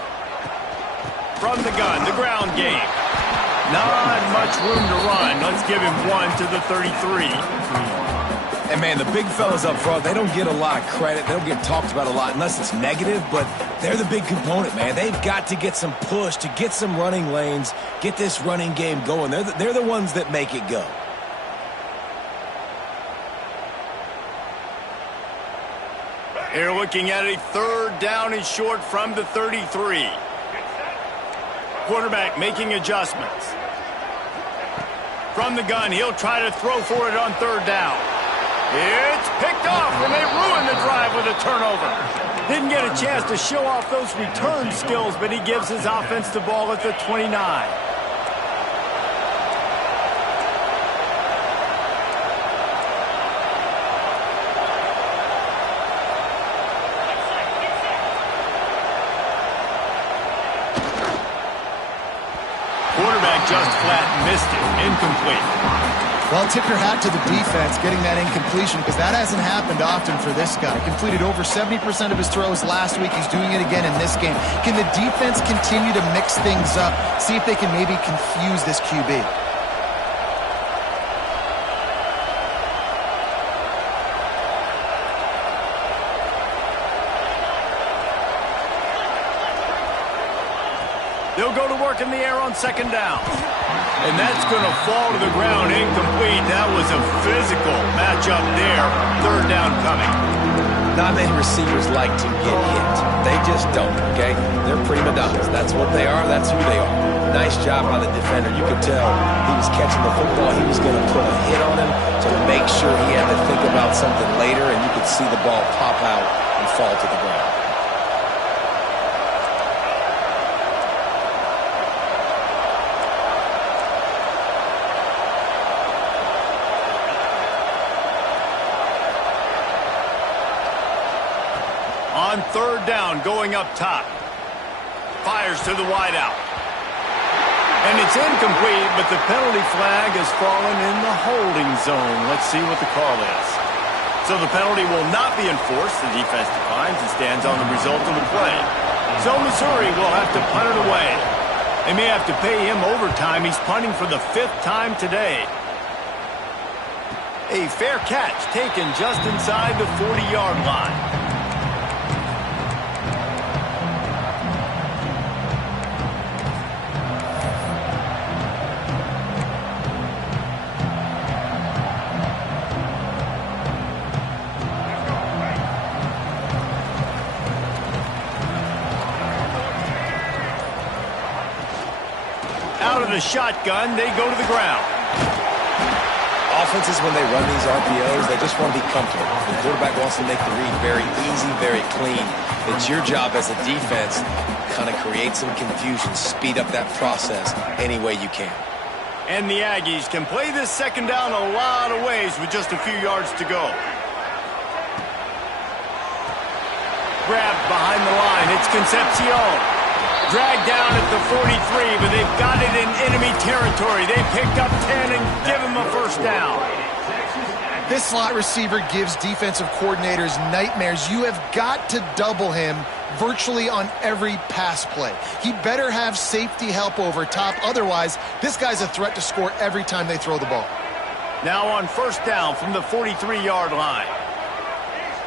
From the gun, the ground game. Not much room to run. Let's give him 1 to the 33. And, man, the big fellas up front, they don't get a lot of credit. They don't get talked about a lot unless it's negative, but they're the big component, man. They've got to get some push, to get some running lanes, get this running game going. They're the ones that make it go. Here looking at a 3rd down and short from the 33. Quarterback making adjustments. From the gun, he'll try to throw for it on 3rd down. It's picked off, and they ruin the drive with a turnover. Didn't get a chance to show off those return skills, but he gives his offense the ball at the 29. Quarterback just flat missed it. Incomplete. Well, tip your hat to the defense getting that incompletion because that hasn't happened often for this guy. Completed over 70% of his throws last week. He's doing it again in this game. Can the defense continue to mix things up? See if they can maybe confuse this QB. They'll go to work in the air on 2nd down. And that's going to fall to the ground incomplete. That was a physical matchup there. 3rd down coming. Not many receivers like to get hit. They just don't, okay? They're prima donnas. That's what they are. That's who they are. Nice job by the defender. You could tell he was catching the football. He was going to put a hit on him to make sure he had to think about something later, and you could see the ball pop out and fall to the ground. On 3rd down, going up top. Fires to the wideout. And it's incomplete, but the penalty flag has fallen in the holding zone. Let's see what the call is. So the penalty will not be enforced. The defense declines and stands on the result of the play. So Missouri will have to punt it away. They may have to pay him overtime. He's punting for the 5th time today. A fair catch taken just inside the 40-yard line. Out of the shotgun, they go to the ground. Offenses, when they run these RPOs, they just want to be comfortable. The quarterback wants to make the read very easy, very clean. It's your job as a defense to kind of create some confusion, speed up that process any way you can. And the Aggies can play this 2nd down a lot of ways with just a few yards to go. Grabbed behind the line. It's Concepcion. Dragged down at the 43, but they've got it in enemy territory. They picked up 10 and give him a first down. This slot receiver gives defensive coordinators nightmares. You have got to double him virtually on every pass play. He better have safety help over top. Otherwise, this guy's a threat to score every time they throw the ball. Now on first down from the 43-yard line.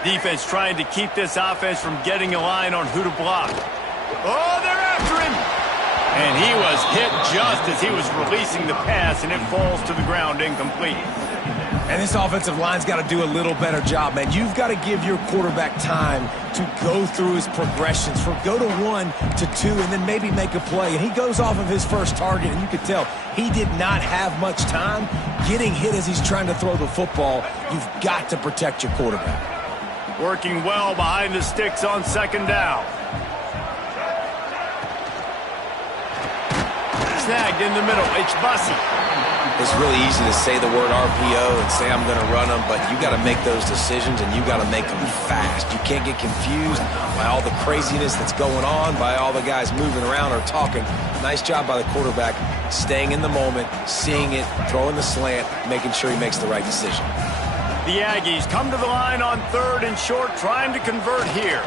Defense trying to keep this offense from getting a line on who to block. Oh, they're after him. And he was hit just as he was releasing the pass, and it falls to the ground incomplete. And this offensive line's got to do a little better job, man. You've got to give your quarterback time to go through his progressions, for go to 1 to 2, and then maybe make a play. And he goes off of his first target, and you could tell he did not have much time getting hit as he's trying to throw the football. You've got to protect your quarterback. Working well behind the sticks on second down. Snagged in the middle. It's Bussy. It's really easy to say the word RPO and say I'm going to run them, but you got to make those decisions and you got to make them fast. You can't get confused by all the craziness that's going on, by all the guys moving around or talking. Nice job by the quarterback, staying in the moment, seeing it, throwing the slant, making sure he makes the right decision. The Aggies come to the line on third and short, trying to convert here.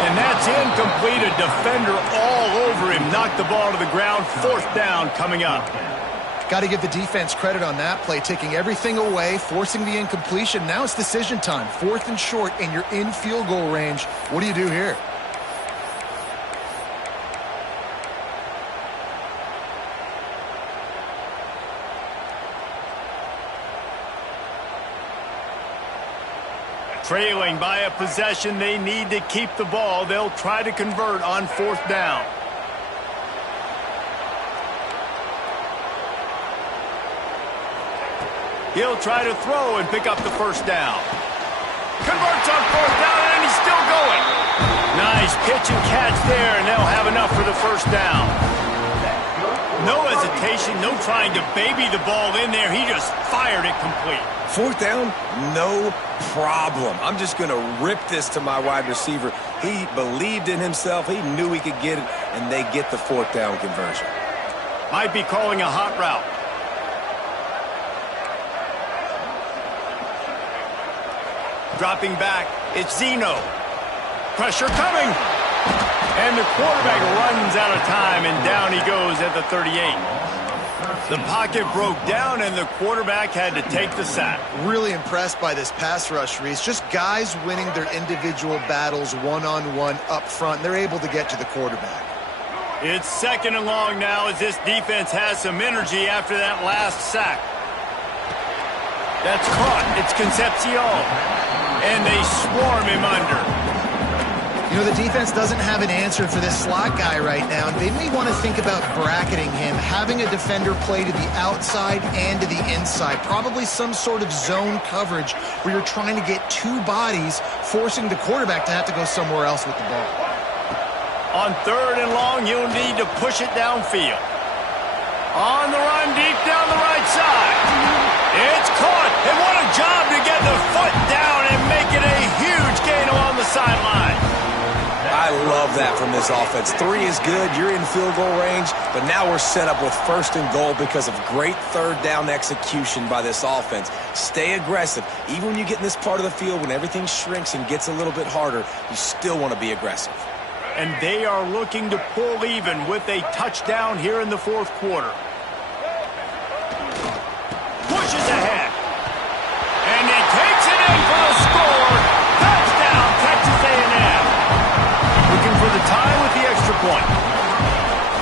And that's incomplete. A defender all over him. Knocked the ball to the ground. Fourth down coming up. Got to give the defense credit on that play, taking everything away, forcing the incompletion. Now it's decision time. Fourth and short, and you're in field goal range. What do you do here? Trailing by a possession, they need to keep the ball. They'll try to convert on fourth down. He'll try to throw and pick up the first down. Converts on fourth down, and he's still going. Nice pitch and catch there, and they'll have enough for the first down. No hesitation, no trying to baby the ball in there. He just fired it complete. Fourth down, no problem. I'm just going to rip this to my wide receiver. He believed in himself. He knew he could get it, and they get the fourth down conversion. Might be calling a hot route. Dropping back, it's Zeno. Pressure coming. And the quarterback runs out of time, and down he goes at the 38. The pocket broke down, and the quarterback had to take the sack. Really impressed by this pass rush, Reese. Just guys winning their individual battles one-on-one up front. They're able to get to the quarterback. It's second and long now as this defense has some energy after that last sack. That's caught. It's Concepcion. And they swarm him under. You know, the defense doesn't have an answer for this slot guy right now, and they may want to think about bracketing him, having a defender play to the outside and to the inside. Probably some sort of zone coverage where you're trying to get two bodies, forcing the quarterback to have to go somewhere else with the ball. On third and long, you'll need to push it downfield. On the run, deep down the right side. It's caught, and what a job to get the foot down and make it a huge gain along the sideline. I love that from this offense. 3 is good. You're in field goal range, but now we're set up with first and goal because of great third down execution by this offense. Stay aggressive. Even when you get in this part of the field, when everything shrinks and gets a little bit harder, you still want to be aggressive. And they are looking to pull even with a touchdown here in the fourth quarter. Pushes ahead. And he takes it in for the score. Touchdown, Texas A&M. Looking for the tie with the extra point.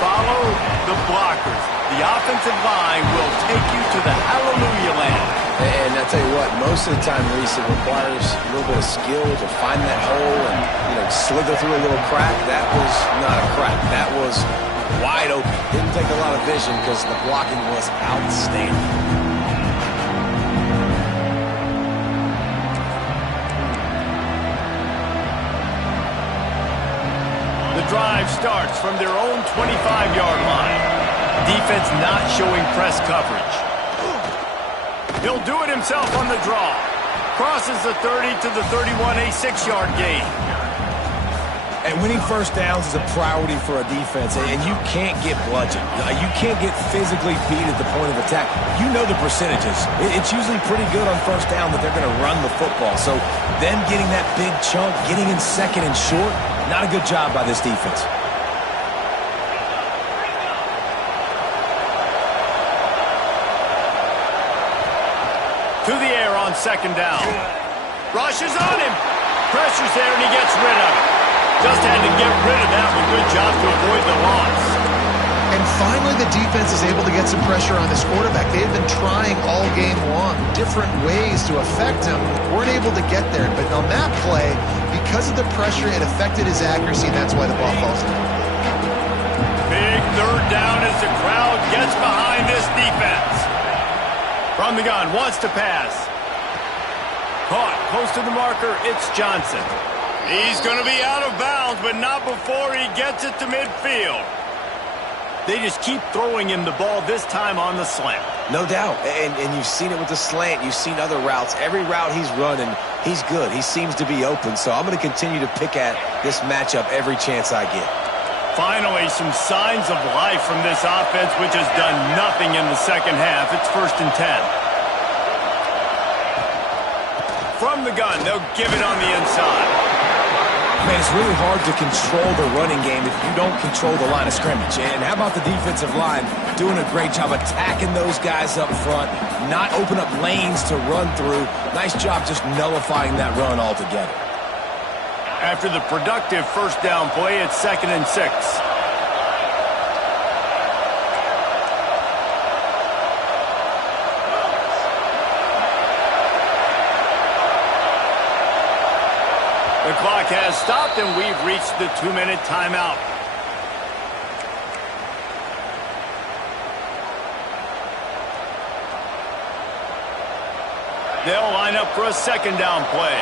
Follow the blockers. The offensive line will take you to the hallelujah land. And I tell you what, most of the time, Reese, it requires a little bit of skill to find that hole and, slither through a little crack. That was not a crack. That was wide open. Didn't take a lot of vision because the blocking was outstanding. The drive starts from their own 25-yard line. Defense not showing press coverage. He'll do it himself on the draw. Crosses the 30 to the 31, a 6-yard gain. And winning first downs is a priority for a defense, and you can't get bludgeoned. You can't get physically beat at the point of attack. You know the percentages. It's usually pretty good on first down that they're going to run the football. So them getting that big chunk, getting in second and short, not a good job by this defense. To the air on second down. Rushes on him. Pressure's there, and he gets rid of it. Just had to get rid of that one. Good job to avoid the loss. And finally, the defense is able to get some pressure on this quarterback. They've been trying all game long, different ways to affect him. Weren't able to get there. But on that play, because of the pressure, it affected his accuracy, and that's why the ball falls in. Big third down as the crowd gets behind this defense. From the gun, wants to pass. Caught, close to the marker, it's Johnson. He's going to be out of bounds, but not before he gets it to midfield. They just keep throwing him the ball, this time on the slant. No doubt, and you've seen it with the slant. You've seen other routes. Every route he's running, he's good. He seems to be open, so I'm going to continue to pick at this matchup every chance I get. Finally, some signs of life from this offense, which has done nothing in the second half. It's 1st and 10. From the gun, they'll give it on the inside. Man, it's really hard to control the running game if you don't control the line of scrimmage. And how about the defensive line doing a great job attacking those guys up front, not open up lanes to run through. Nice job just nullifying that run altogether. After the productive first down play, it's 2nd and 6. The clock has stopped, and we've reached the 2-minute timeout. They'll line up for a second down play.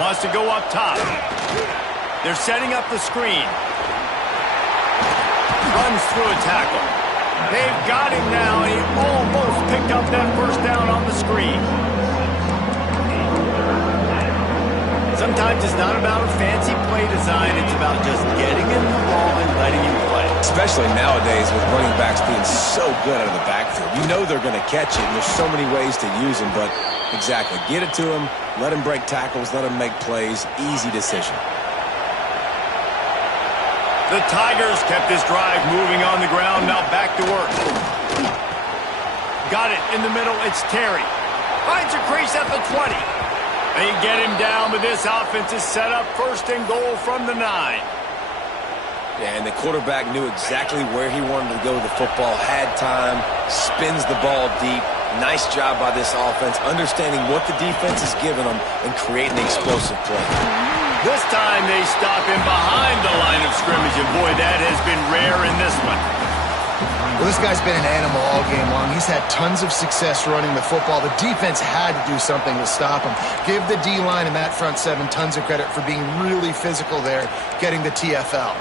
Wants to go up top. They're setting up the screen. Runs through a tackle. They've got him now. He almost picked up that first down on the screen. Sometimes it's not about a fancy play design. It's about just getting him the ball and letting him play. Especially nowadays with running backs being so good out of the backfield. You know they're going to catch it, and there's so many ways to use them. But exactly, get it to him, let him break tackles, let him make plays. Easy decision. The Tigers kept this drive moving on the ground. Now back to work. Got it in the middle. It's Terry. Finds a crease at the 20. They get him down, but this offense is set up 1st and goal from the 9. Yeah, and the quarterback knew exactly where he wanted to go with the football, had time, spins the ball deep. Nice job by this offense, understanding what the defense is giving them and creating the explosive play. This time they stop him behind the line of scrimmage, and boy, that has been rare in this one. Well, this guy's been an animal all game long. He's had tons of success running the football. The defense had to do something to stop him. Give the D-line and that front seven tons of credit for being really physical there, getting the TFL.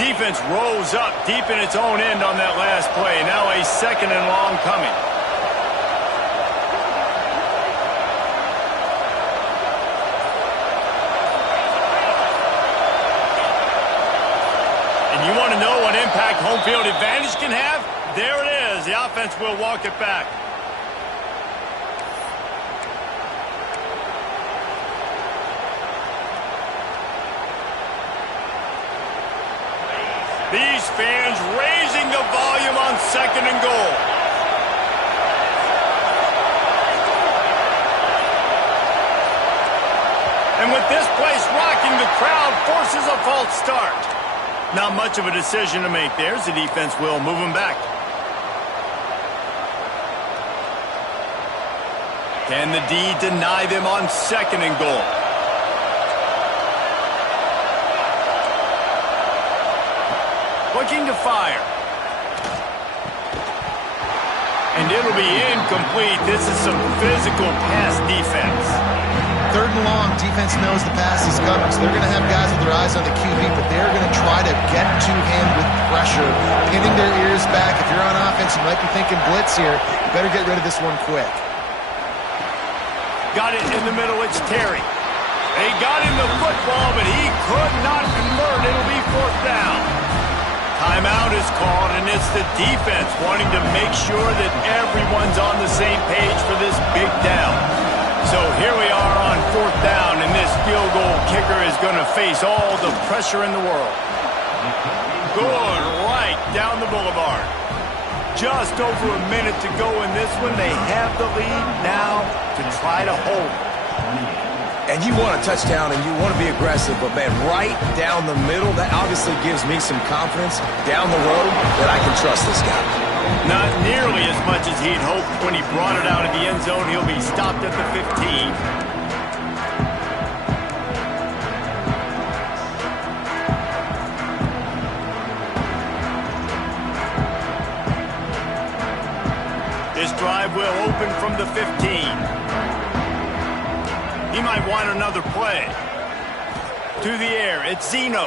Defense rose up deep in its own end on that last play. Now a 2nd and long coming. You want to know what impact home field advantage can have? There it is. The offense will walk it back. These fans raising the volume on 2nd and goal. And with this place rocking, the crowd forces a false start. Not much of a decision to make there. The defense will move him back. Can the D deny them on 2nd and goal? Looking to fire. And it'll be incomplete. This is some physical pass defense. 3rd and long, defense knows the pass is coming, so they're going to have guys with their eyes on the QB, but they're going to try try to get to him with pressure, pinning their ears back. If you're on offense, you might be thinking blitz here. You better get rid of this one quick. Got it in the middle, it's Terry. They got him the football, but he could not convert. It'll be 4th down. Timeout is called, and it's the defense wanting to make sure that everyone's on the same page for this big down. So here we are on 4th down, and this field goal kicker is going to face all the pressure in the world. Good right down the boulevard. Just over a minute to go in this one. They have the lead now to try to hold it. And you want a touchdown and you want to be aggressive, but, man, right down the middle, that obviously gives me some confidence down the road that I can trust this guy. Not nearly as much as he'd hoped when he brought it out of the end zone. He'll be stopped at the 15. This drive will open from the 15. He might want another play. To the air, it's Zeno.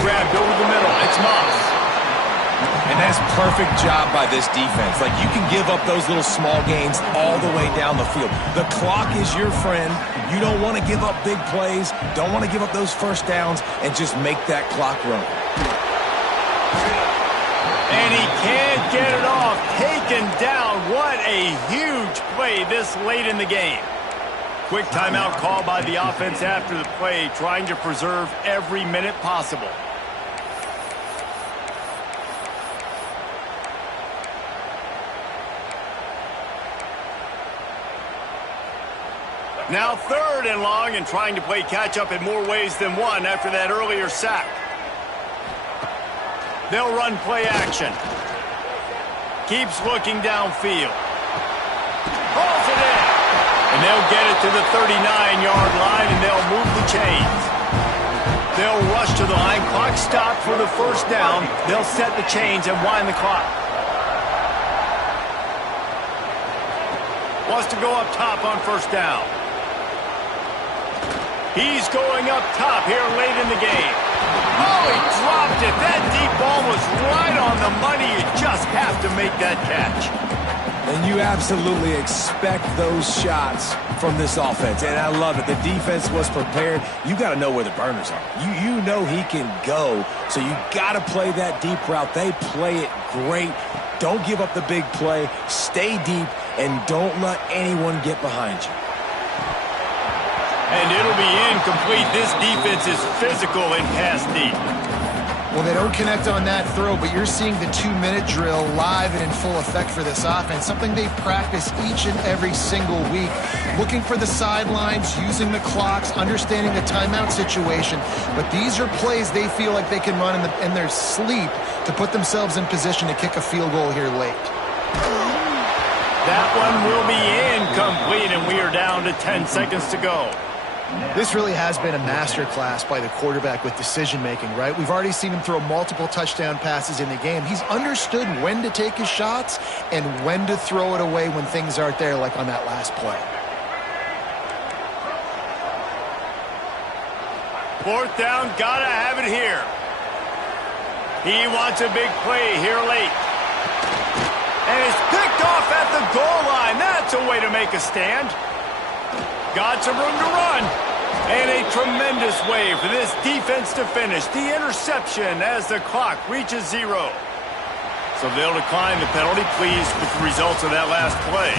Grabbed over the middle, it's Moss. And that's perfect job by this defense. Like, you can give up those little small gains all the way down the field. The clock is your friend. You don't want to give up big plays, don't want to give up those first downs, and just make that clock run. And he can't get it off. Taken down. What a huge play this late in the game. Quick timeout called by the offense after the play, trying to preserve every minute possible. Now 3rd and long, and trying to play catch-up in more ways than one after that earlier sack. They'll run play action. Keeps looking downfield. Pulls it in. And they'll get it to the 39-yard line, and they'll move the chains. They'll rush to the line. Clock stopped for the 1st down. They'll set the chains and wind the clock. Wants to go up top on 1st down. He's going up top here late in the game. Oh, he dropped it. That deep ball was right on the money. You just have to make that catch. And you absolutely expect those shots from this offense. And I love it. The defense was prepared. You got to know where the burners are. You know he can go. So you got to play that deep route. They play it great. Don't give up the big play. Stay deep and don't let anyone get behind you. And it'll be incomplete. This defense is physical and pass deep. Well, they don't connect on that throw, but you're seeing the 2-minute drill live and in full effect for this offense, something they practice each and every single week, looking for the sidelines, using the clocks, understanding the timeout situation. But these are plays they feel like they can run in their sleep to put themselves in position to kick a field goal here late. That one will be incomplete, and we are down to 10 seconds to go. This really has been a masterclass by the quarterback with decision-making, right? We've already seen him throw multiple touchdown passes in the game. He's understood when to take his shots and when to throw it away when things aren't there, like on that last play. 4th down, gotta have it here. He wants a big play here late. And it's picked off at the goal line. That's a way to make a stand. Got some room to run. And a tremendous way for this defense to finish. The interception as the clock reaches 0. So they'll decline the penalty, pleased with the results of that last play.